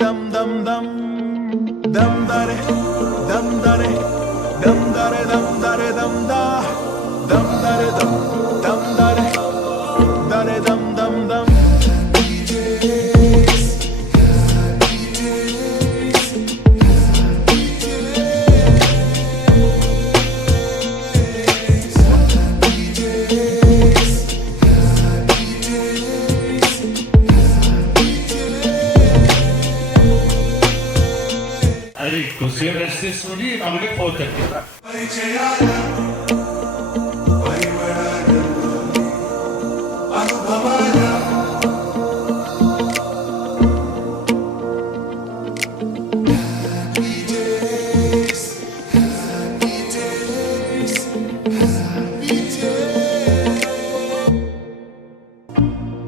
dum dum dum dum dare dum dare dum dare dum dare dum da dum dare dum dare dare dum dum dum అది కొద్దిగా rest తీసుకుని మళ్ళీ 4:30.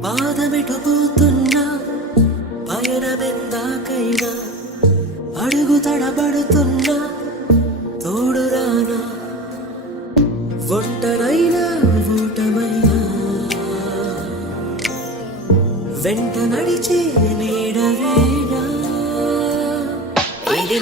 బాధమెటుపోతున్నా పయనమెందాకైనా అడుగు తడబడుతున్నా తోడురానా ఒంటరైనా ఊటమైనా వెంట నడిచే నీడవేనా ఇది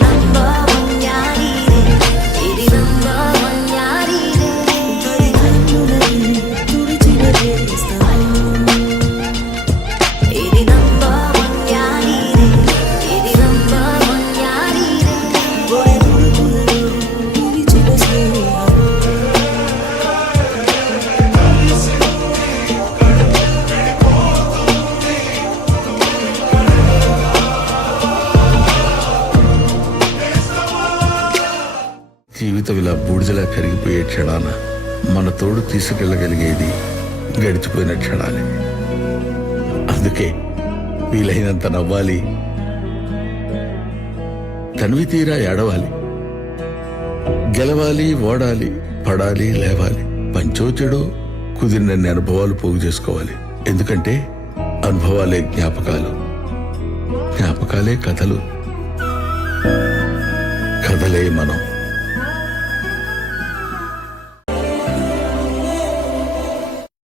జీవితం ఇలా బూడిదలా కరిగిపోయే క్షణాన మన తోడు తీసుకెళ్ళగలిగేది గడిచిపోయిన క్షణాలే. అందుకే వీలైనంత నవ్వాలి, తనివి తీరా ఏడవాలి, గెలవాలి, ఓడాలి, పడాలి, లేవాలి, పంచో చెడో కుదిరినన్ని అనుభవాలు పోగు చేసుకోవాలి. ఎందుకంటే అనుభవాలే జ్ఞాపకాలు, జ్ఞాపకాలే కథలు, కథలే మనం.